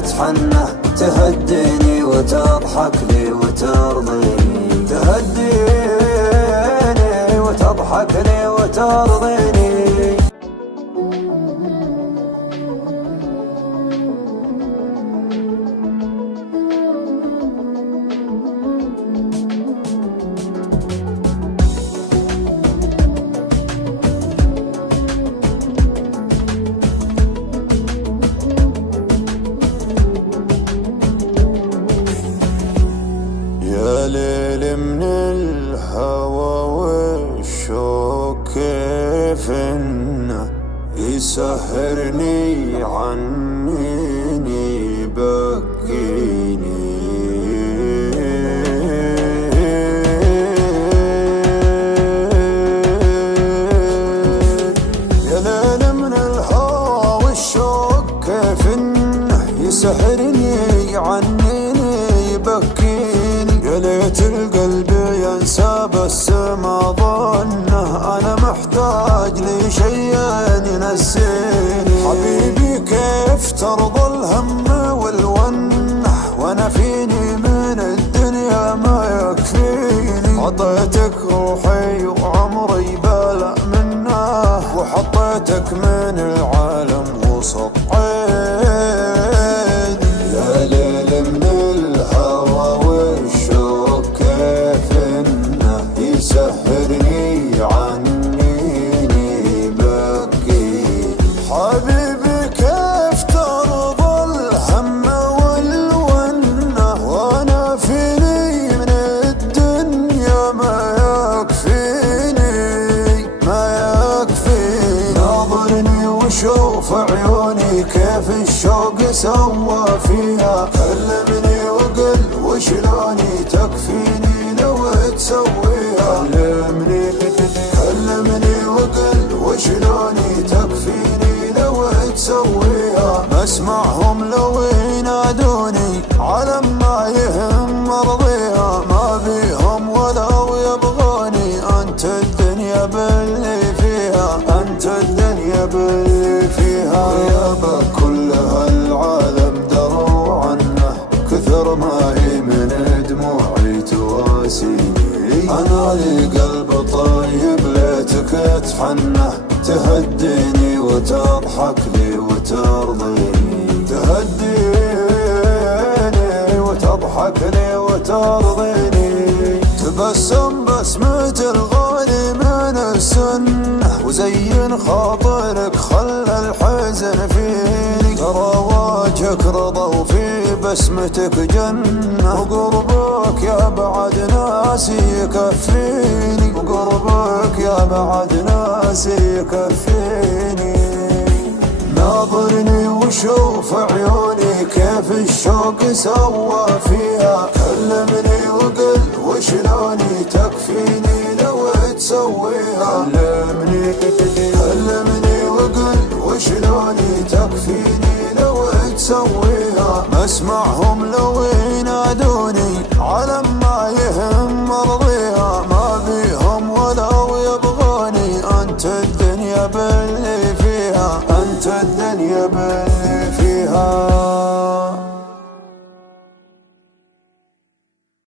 تكتحنه، تهديني وتضحك لي وترضيني، تهديني وتضحك لي وترضيني. يا ليل من الهوى والشوق كيف انه يسهرني عنيني يبكيني. يا ليل من الهوى والشوق كيف انه يسهرني عنيني يبكيني. يا ليت القلب ينسى بس ما ظنه، انا محتاج لي شيء ينسيني. حبيبي كيف ترضى الهم والونه، وانا فيني من الدنيا ما يكفيني. عطيتك روحي وعمري بلا منه، وحطيتك من العالم وسط عيني. يا ليل من الهوى والشوق كيف انه يسهرني عنيني يبكيني. حبيبي كيف ترضى الهم والونه، وانا فيني من الدنيا ما يكفيني ما يكفيني. ناظرني وشوف عيوني كيف الشوق سوى فيها. كلمني وقل وشلوني تكفيني لو تسويها. كلمني وقل وشلوني تكفيني لو تسويها. مسمعهم لو ينادوني على ما يهم مرضيها. ما بيهم ولو يبغوني، انت الدنيا باللي فيها، انت الدنيا باللي فيها. يابا كل هالعالم دروا عنه، كثر ما هي من دموعي تواسيني. انا لي قلب طيب ليتك تحنه، تهديني وتضحك لي وترضيني، تهديني وتضحك لي وترضيني. تبسم بسمة الغالي من السنة، وزين خاطرك خلى الحزن فيني. ترى وجهك رضا وفي بسمتك جنة، وقربك يا بعد ناسي يكفيني. وقربك يا بعد ناسي يكفيني. ناظرني وشوف عيوني كيف الشوق سوى فيها. كلمني وقل وشلوني تكفيني لو تسويها. كلمني وقل وشلوني تكفيني لو تسويها. مسمعهم لو